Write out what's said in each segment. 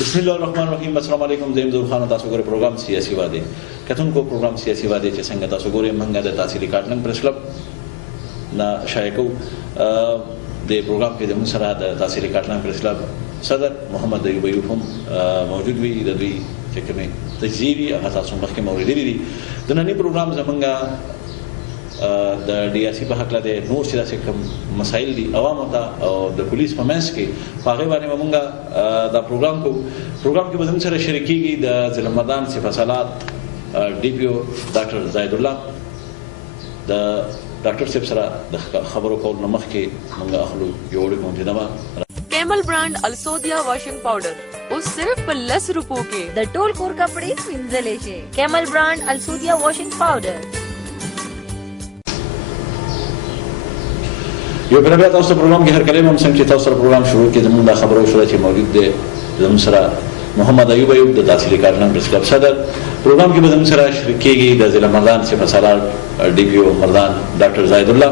بسم الله الرحمن الرحیم. السلام علیکم. زه ظهور خان. تاسو ګورئ پروګرام سیاسي واده. کتونکو پروګرام سیاسي واده چې څنګه تاسو ګورئ موږ د تحصیلي کارتنګ پریس کلب نه شایع کوو. د پروګرام کې زموږ سره د تحصیلي کارتنګ پریس کلب صدر محمد ایوب هم موجود وي. د دوی چې کومې تجزیې هغه تاسو مخکې موریدلي دي. د ننني پروګرام زموږ د ډي آر سي په هکله د نور چې داسې کوم مسایل دي عوامو ته او د پولیس په منځ کې په هغې باندې به مونږ دا پروګرام کوو. پروګرام کې به زموږ سره شریکېږي د ضلع مردان صفه صلات ډي پي او ډاکټر زاید الله. د ډاکټر صاحب سره د خبرو کولو نه مخکې مونږ اخلو یو وړوکی مقدمه. Camel brand अलसोदिया washing powder उस सिर्फ 10 रुपयों के द टोल कोर कपड़े विंजले छे. कैमल ब्रांड अलसोदिया वॉशिंग पाउडर. یو بل بیا تاسو پروګرام کې هر کله هم څنګه چې تاسو سره پروګرام شروع کې زموږ د خبرو شروع چې موجود دی زموږ سره محمد ایوب د تحصیلي کارتنګ پریس کلب صدر. پروګرام کې به زموږ سره شریک کېږي د ضلع مردان صفه صلات ډي پي او مردان ډاکټر زاید الله.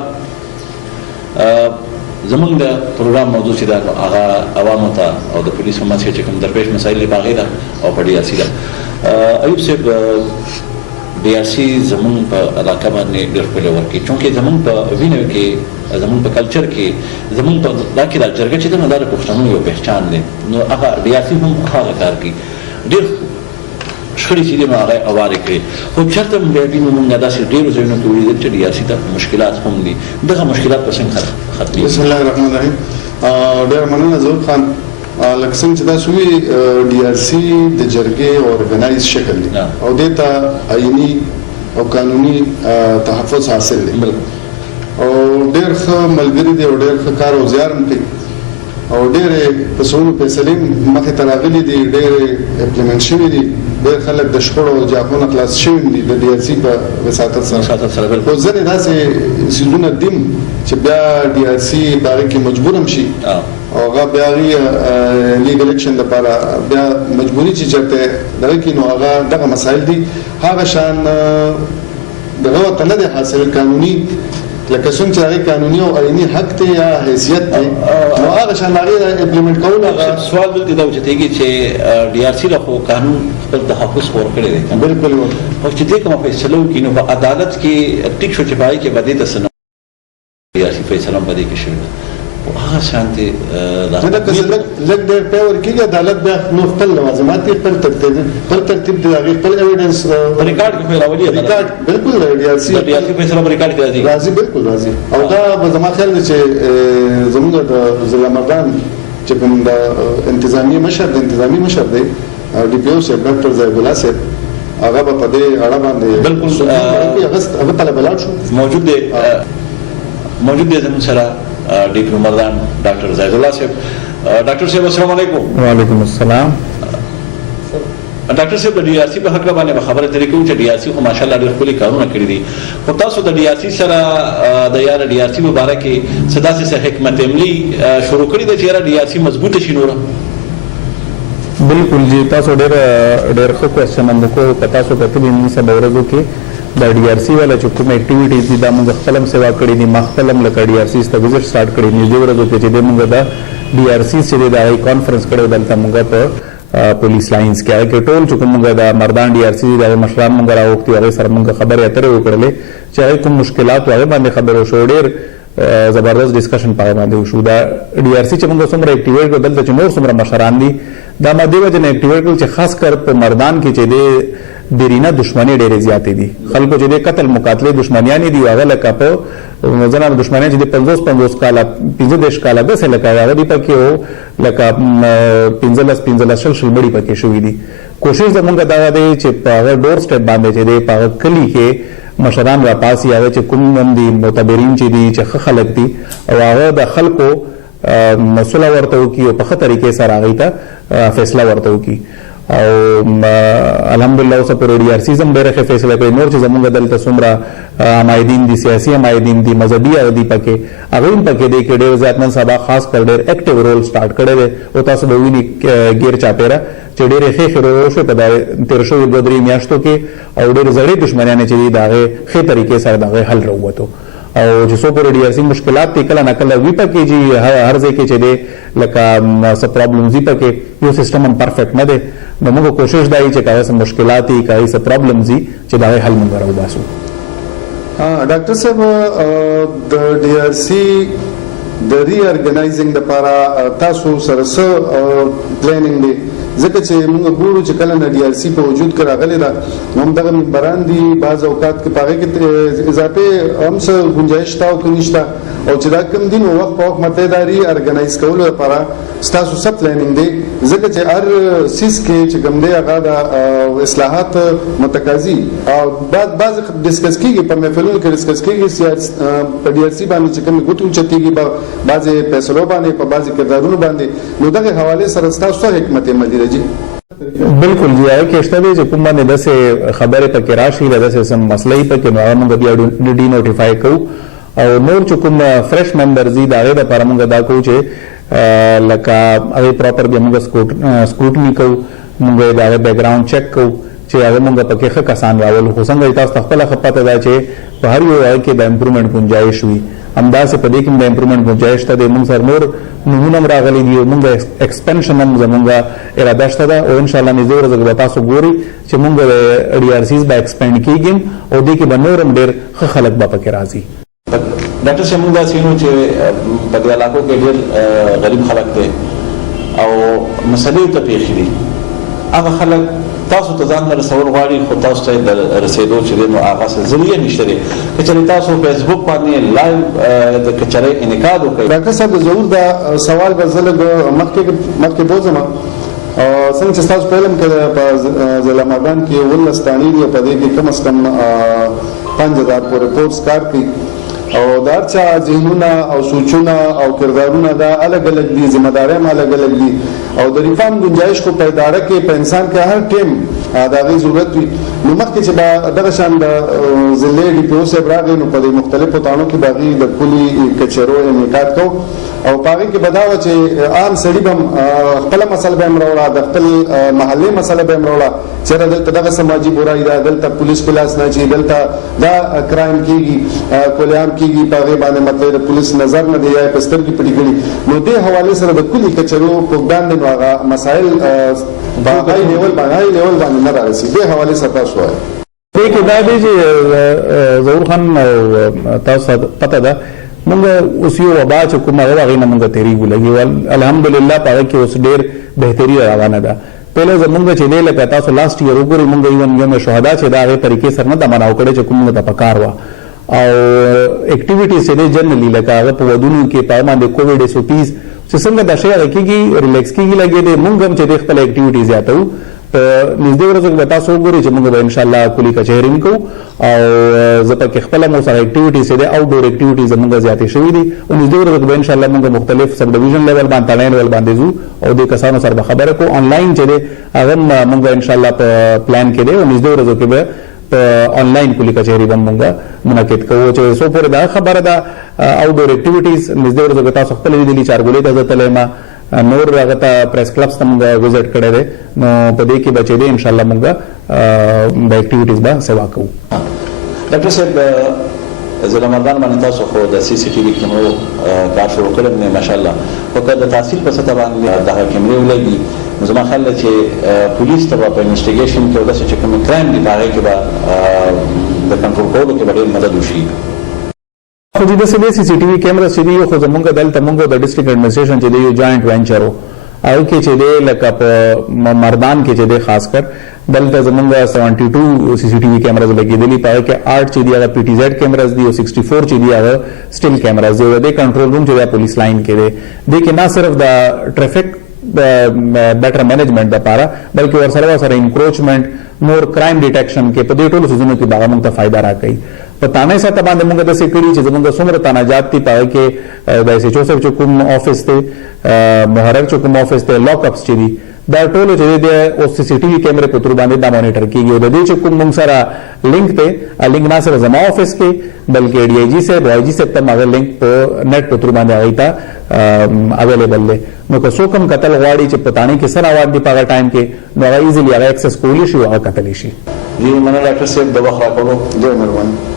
زموږ د پروګرام موضوع چې دا هغه عوامو ته او د پولیسو منځ کې چې کوم درپېښ مسایل دي په هغې ده او په ډي آر سي ده. ایوب صاحب ډي آر سي زموږ په علاقه باندې ډېر ښکلی ورکوي چونکې زموږ په وینو کې زموږ په کلچر کې زموږ په دا کې دا جرګه چې ده نو دا د پښتنو یو پهچان دی. نو هغه ډي آر سي هم هغه کار کوي. ډېر شخړې چې دي نو هغه هوارې کړې. خو چېرته هم بیا وینو مونږ داسې ډېرو ځایونو کې ولیدل چې ډي آر سي ته مشکلات هم دي. دغه مشکلات به څنګه ختمېږي؟ بسم الله الرحمن الرحیم. ډېره مننه ظهور خان. لکه څنګه چې تاسو وایي ډي آر سي د جرګې اورګنایز شکل دی او دې ته آئیني او قانوني تحفظ حاصل دی او ډېر ښه ملګري دی او ډېر ښه کار او زیار هم کوي او ډېرې په څونو فیصلې مخې ته راغلي دي، ډېرې امپلیمنټ شوي دي، ډېر خلک د شخړو او جاپونه خلاص شوي دي د ډي آر سي په وساطت سره. خو ځینې داسې څیزونه دي چې بیا ډي آر سي په هغې کې مجبور هم شي او هغه بیا هغې لیګل اکشن لپاره بیا مجبوري چې چېرته دغه کې نو هغه دغه مسایل دي هغه شان دغه ورته نه دی حاصل قانوني لکه څنګه چې هغه قانوني او آئیني حق دی یا حیثیت دی نو هغه شان هغې امپلیمنټ کول. سوال دلته دا اوچتېږي چې ډي آر سي له خو قانون خپل تحفظ ورکړی دی. بلکل او چې دې کومه فیصله وکړي نو په عدالت کې ټیک شو چې په هغې کې به دې ته څه نه ډي آر سي فیصله هم په دې کې شوې ده. هغه شانتې لږ ډېر پی ورکېږي عدالت بیا نو خپل لوازمات یې خپل ترتیب دی هغې خپل ایویډنس ریکارډ کې خو یې راولي ریکارډ بلکل ډي آر سي فیصله په ریکارډ کې راځي بلکل راځي او دا به زما خیال دی چې زموږ د ضلع مردان چې کوم د انتظامي مشر دی ډي پي او صاحب ډاکټر زاید الله صاحب هغه به په دې اړه باندې بلکل هغه طلب ولاړ شو موجود دی زموږ سره ډي پي او مردان ډاکټر زاید الله صاحب. ډاکټر صاحب السلام علیکم. وعلیکم السلام. ډاکټر صاحب د ډي آر سي په هکله باندې به خبرې ترې کوو چې ډي آر سي خو ماشاءالله ډېر ښکلي کارونه کړي دي خو تاسو د ډي آر سي سره د یاره ډي آر سي په باره کې څه داسې څه حکمت عملي شروع کړې ده چې یاره ډي آر سي مضبوطه شي نوره؟ بالکل جی تاسو ډېر ښه کوېسچن هم وکړو که تاسو کتلي نن سبا ورځو کې د ډي آر سي والا چې کوم اکټیویټیز دي دا موږ خپل هم سیوا کړي دي. ما خپل هم لکه ډي آر سي ته وزټ سټارټ کړی نږدې ورځو کې چې دی موږ د ډي آر سي چې دی د هغې کانفرنس کړی دلته موږ په پولیس لاینز کې هغې کې ټول چې کوم موږ د مردان ډي آر سي د هغې مشران موږ راوغوښتي هغې سره موږ خبرې اترې وکړلې چې هغې کوم مشکلات و هغې باندې خبرې وشو. ډېر زبردست ډسکشن په هغې باندې وشو. دا ډي آر سي چې موږ څومره اکټیویټ کړو دلته چې نور څومره مشران دي دا ما دې وجې نه اکټیویټ کړل چې خاص کر په مردان کې چې دی بیرینه دشمنی ډېرې زیاتې دي. خلکو چې د قتل مقاتلې دشمنیانې دي هغه لکه په ځنانو دشمنیان چې د 50 کاله 15 کاله داسې لکه هغه دي پکې و لکه 15 شل بړي پکې شوي دي. کوشش زموږ دا دی چې په هغه ډور سټیپ باندې چې دی په هغه کلي کې مشران راپاسي هغه چې کوم هم دي معتبرین چې دي چې ښه خلک دي او هغه د خلکو مسوله ورته وکړي او په ښه طریقې سره هغوی ته فیصله ورته وکړي او الحمدلله اوسه پورې ډي آر سي هم ډېره ښه فیصله کوي. نور چې زموږ دلته څومره عمایدین دي سیاسي عمایدین دي مذهبي دي پکې هغوی هم پکې دی کې ډېر زیات نن سبا خاص کر ډېر اکټیو رول سټارټ کړی دی او تاسو به وینئ ګیر چاپېره چې ډېرې ښې وشوې په تېرو شویو 2-3 میاشتو کې او ډېرې زړې دښمنیانې چې دي د هغې ښې طریقې سره د هغې حل راووتو او چې څو پورې ډي ار سي مشکلات کله نه کله وی پکې جی هر ځای کې چې دی لکه څه پرابلمز دي پکې یو سیستم هم پرفیکټ نه دی نو موږ کوشش دی چې کله څه مشکلات دي کله څه پرابلمز دي چې دا حل موږ راوباسو. ډاکټر صاحب د ډي ار سي د ری ارګنایزینګ لپاره تاسو سره څه پلانینګ دی ځکه چې موږ ګورو چې کله د ډي ار سي په وجود کې راغلی دا هم دغه منبران دي بعض اوقات کې پاره کې اضافه هم څه گنجائش تا او کنيشتا او چې دا کوم دین وخت په وخت متداري ارګنایز کولو لپاره تاسو څه پلانینګ دی ځکه چې هر سیس کې چې کوم دی هغه د اصلاحات متقاضي او بعض ډیسکس کیږي په محفلونو کې ډیسکس کیږي په ډي ار سي باندې چې کوم ګوتو چتيږي بعضي فیصلو باندې په بعضي کردارونو باندې نو دغه حواله سره تاسو حکمت عملی راځي. بالکل جی هغه کې شته چې کوم باندې داسې خبره پکې راشي داسې سم مسلې پکې نو هغه موږ بیا ډي نوټیفای کوو او نور چې کوم فرش ممبرز دي دا غي د لپاره موږ دا کوو چې لکه هغه پراپر بیا موږ سکوټنی کوو موږ دا بیک ګراوند چیک کوو چې هغه موږ پکې ښه کسان راولو خو څنګه تاسو خپل خپته دا چې په هر یو کې د امپروومنت گنجائش وي همداسې په دې کې د امپروومنت گنجائش ته د موږ سره نور نمونه راغلي دي موږ ایکسپنشن هم زموږ اراده شته ده او ان شاء الله نږدې ورځې به تاسو ګوري چې موږ د ډي ار سیز به ایکسپینډ کیږي او دې کې به نور هم ډېر ښه خلک به پکې راځي. ډاکټر صاحب موږ داسې وینو چې په دې علاقو کې ډېر غریب خلک دي او مسلې ته پیښې دي هغه خلک تاسو ته ځان رسول غواړي خو تاسو ته د رسیدو چې نو هغه ذریعہ نشته دي چې تاسو فیسبوک باندې لایو د کچره انعقاد وکړي. ډاکټر صاحب ضرور دا سوال به زلګ مخکې بوزم څنګه چې تاسو په علم کې په ضلع مردان کې ولستانی دی په دې کې کم از کم 5000 پورې کورس کار کوي او دا چا ذهنونه او سوچونه او کردارونه دا الګ الګ دي ذمہ داري هم الګ الګ دي او د ریفارم گنجائش کو پیداره کې په انسان کې هر ټیم دا غي ضرورت وي نو مخکې چې دغه شان د ضلع ډي پی او صاحب راغی نو په مختلفو تانو کې باغی د کلی کچرو انعقاد کو او پاره کې بداوه چې عام سړي بم خپل مسله به امروړه د خپل محلي مسله به امروړه چې دلته دغه سماجی برای دا دلته پولیس پلاس نه چي دلته دا کرایم کیږي کولیام کیږي په باندې مطلب د پولیس نظر نه دی یا پستر کې پټی کړي نو دې حواله سره د کلی کچرو پوګدان نو هغه مسائل باغای لیول باندې نه راځي دې حواله سره تاسو وایي. دې کې دا دی چې ظهور خان تاسو پته ده موږ اوس یو وبا چې کومه هغه نه موږ تیریږو لګي الحمدلله په کې اوس ډېر بهتري روانه ده. پهله زمونږ چې دی لکه تاسو لاست ایئر وګورئ موږ یوم شهدا چې دا هغې طریقې سره نه ده منع کړې چې کوم موږ ته پکار وه او اکټیویټیز چې دی جنرلي لکه هغه په ودونو کې په باندې کووډ SOPs چې څنګه دا شی هغه کېږي ریلیکس کېږي لګې دی موږ هم چې دی خپله اکټیویټي زیاتوو نږدې ورځو کې به تاسو وګورئ چې موږ به انشاءالله کلي کچهري هم کوو او زه پکې خپله مو سره اکټیویټیز چې دی آوټ ډور اکټیویټیز زموږ زیاتې شوي دي او نږدې ورځو کې به انشاءالله موږ مختلف سب ډویژن لیول باندې تڼۍ لیول باندې ځو او دې کسانو سره به خبره کوو آنلاین چې دی هغه موږ انشاءالله په پلان کې دی او نږدې ورځو کې به آنلاین کلی کچهری به موږ منعقد کوو چې څو پورې دا خبره ده آوټ ډور اکټیویټیز نږدې ورځو کې تاسو خپل لیدلي چارګولې ته زه تللی یم نور هغه ته پریس کلبس ته موږ وزټ کړی دی نو په دې کې به چې دی انشاءالله موږ د اکټیویټیز به سیوا کوو. ډاکټر صاحب ضلع مردان باندې تاسو خو د CCTV کیمرو کار شروع کړی دی ماشاءالله خو که د تحصیل په سطح باندې دغه کیمرې ولګي نو زما خیال دی چې پولیس ته به په انویسټیګیشن کې او داسې چې کوم کرایم دي په هغې کې به د کنټرول کولو کې به ډېر مدد وشي. خو چې داسې دی CCTV کیمرز چې دی یو خو زمونږ دلته موږ د ډسټرکټ ایډمنسټریشن چې دی یو جاینټ وینچر و هغه کې چې دی لکه په مردان کې چې دی خاص کر دلته زمونږ 72 CCTV کیمرز لګېدلي په هغه کې 8 چې دی هغه PTZ کیمرز دي او 64 چې دی هغه سټیل کیمرز دی او د کنټرول روم چې دی پولیس لاین کې دی دې کې نه صرف د ټریفک بیټر مینجمنٹ لپاره بلکې ورسره سره انکروچمنٹ نور کرایم ډیټیکشن کې په دې ټولو سيزونو کې دا موږ ته فائدہ راکړي. په تانه سره باندې موږ د سکړي چې زموږ څومره تناجات دي پای کې د SHO صاحب چې کوم افیس ته محرر چې کوم افیس ته لاک اپس چې دي دا ټول چې د او CCTV کیمرې په تور باندې دا مانیټر کیږي او د دې چې کوم موږ سره لینک ته لینک نه صرف زما افیس کې بلکې DIG صاحب IG صاحب ته هغه لینک په نت په تور باندې آیتا اویلیبل دی نو که څوک هم قتل غواړي چې پتاڼي کې سره واټ دی په هغه ټایم کې نو هغه ایزیلی هغه اکسس کولی شي او هغه قتلی شي. جی مننه ډاکټر صاحب د وخت راکولو ډېر مهرباني.